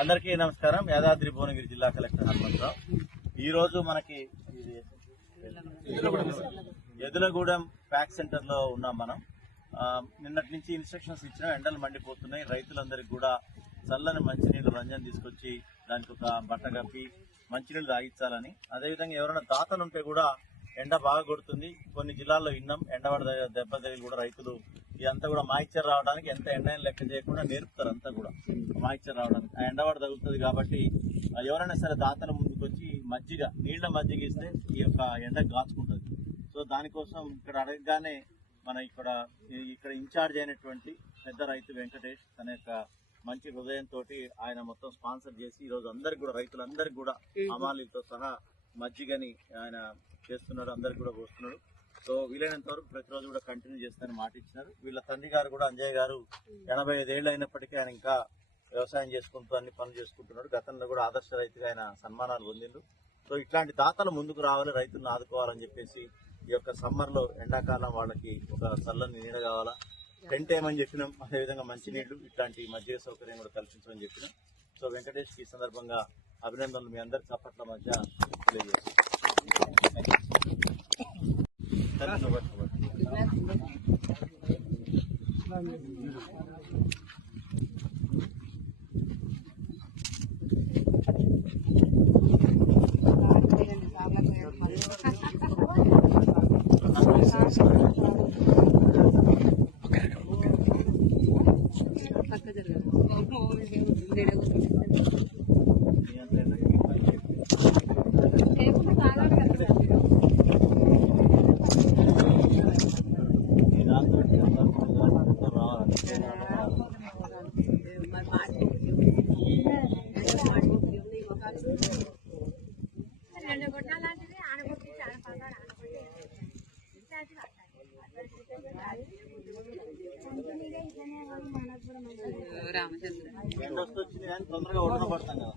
అందరికీ నమస్కారం. యాదాద్రి భువనగిరి జిల్లా కలెక్టర్ హనుమంతరావు. ఈ రోజు మనకి ఎదులగూడెం ప్యాక్ సెంటర్ లో ఉన్నాం. మనం నిన్నటి నుంచి ఇన్స్ట్రక్షన్స్ ఇచ్చినా ఎండలు మండిపోతున్నాయి. రైతులందరికీ కూడా చల్లని మంచినీళ్ళు రంజన్ తీసుకొచ్చి దానికి ఒక బట్ట కప్పి మంచినీళ్ళు తాగించాలని, అదేవిధంగా ఎవరైనా దాతలు ఉంటే కూడా ఎండ బాగా కొడుతుంది. కొన్ని జిల్లాల్లో విన్నాం ఎండవాడ దెబ్బ తగిలి కూడా రైతులు ఇదంతా కూడా మాయిశ్చర్ రావడానికి ఎంత ఎండ లెక్క చేయకుండా నేర్పుతారు. అంతా కూడా మాయిశ్చర్ రావడానికి ఆ ఎండవాడ తగులుతుంది. కాబట్టి ఎవరైనా సరే దాతల ముందుకు వచ్చి మజ్జిగ నీళ్ల మజ్జిగ ఇస్తే ఈ యొక్క ఎండ కాచుకుంటుంది. సో దానికోసం ఇక్కడ అడగగానే మన ఇక్కడ ఇన్ఛార్జ్ అయినటువంటి పెద్ద రైతు వెంకటేష్ తన యొక్క మంచి హృదయంతో ఆయన మొత్తం స్పాన్సర్ చేసి ఈరోజు అందరికి కూడా రైతులందరికీ కూడా అమాలీలతో సహా మజ్జిగని ఆయన చేస్తున్నాడు, అందరికి కూడా పోస్తున్నాడు. సో వీలైనంత వరకు ప్రతిరోజు కూడా కంటిన్యూ చేస్తానని మాట ఇచ్చినారు. వీళ్ళ తండ్రి గారు కూడా అంజయ్ గారు 85 ఏళ్ళు అయినప్పటికీ ఆయన ఇంకా వ్యవసాయం చేసుకుంటూ అన్ని పనులు చేసుకుంటున్నాడు. గతంలో కూడా ఆదర్శ రైతుగా ఆయన సన్మానాలు పొందిండు. సో ఇట్లాంటి దాతలు ముందుకు రావాలి, రైతులను ఆదుకోవాలని చెప్పేసి ఈ యొక్క సమ్మర్ లో ఎండాకాలం వాళ్ళకి ఒక చల్లని నీడ కావాలా, టెంట్ ఏమని చెప్పినాం. అదేవిధంగా మంచినీళ్లు ఇట్లాంటి మజ్జిగ సౌకర్యం కూడా కల్పించమని చెప్పినాం. సో వెంకటేష్ కి ఈ సందర్భంగా అభినందనలు మీ అందరి చప్పట్ల మధ్య తెలియజేస్తాం. తొందరగా ఒడన పడతాం కదా.